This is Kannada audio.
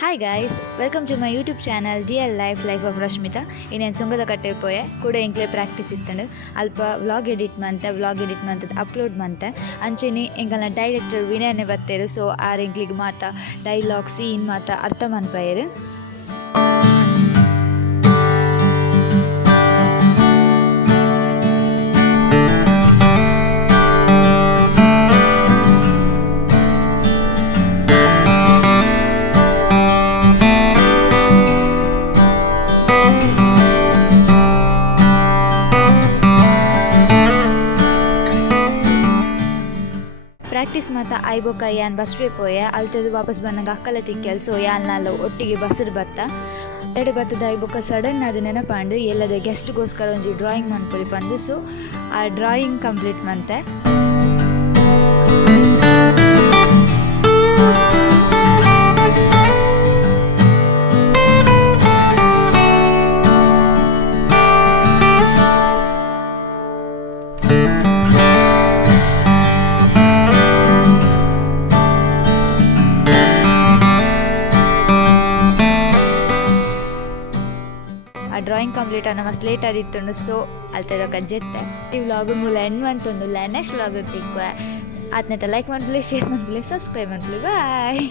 Hi guys, welcome to my YouTube channel Dear Life of Rashmita. In Sungada Katte poye kuda inkle practice ittandu alpa vlog edit manta upload manta anchini engalna director Vinay ne batteru so are inklige mata dialogue scene mata artha manpayeru. Practice ಮಾತ ಐಬೊಕ್ಕ ಯಾನ್ ಬಸ್ವೇ ಪೋಯೆ ಅಲ್ತದು ವಾಪಸ್ ಬಂದಂಗೆ ಅಕ್ಕಲ ತಿಕ್ಕಲ್ ಸೊ ಯಾನ್ ನಾಲ್ ಒಟ್ಟಿಗೆ ಬಸ್ರು ಬತ್ತ ಎರಡು ಬತ್ತದ ಐಬೊಕ್ಕ ಸಡನ್ ಅದು ನೆನಪಂಡು ಎಲ್ಲದ ಗೆಸ್ಟ್ಗೋಸ್ಕರ ಒಂಜಿ ಡ್ರಾಯಿಂಗ್ ಮನ್ಪೊಲಿ ಪಂದು ಸೊ ಆ ಡ್ರಾಯಿಂಗ್ ಕಂಪ್ಲೀಟ್ ಮಂತೆ. ಡ್ರಾಯಿಂಗ್ ಕಂಪ್ಲೀಟ್ ಅನ್ನ ಮಸ್ತ್ ಲೇಟ್ ಆದಿತ್ತು ಸೊ ಅಲ್ತದಕ್ಕ ಜೆತ್ತೆ ಈ ವ್ಲಾಗ್ ಮೂಲ ಎಂಡ್ ಮಂತೊಂದುಲ್ಲ ನೆಕ್ಸ್ಟ್ ವ್ಲಾಗ್ ತಿಕ್ಕುವ ಆತ್ನೆಟ ಲೈಕ್ ಮಾಡ್ಲಿ ಶೇರ್ ಮಾಡ್ಲಿ ಸಬ್ಸ್ಕ್ರೈಬ್ ಮಾಡ್ಲಿ ಬಾಯ್.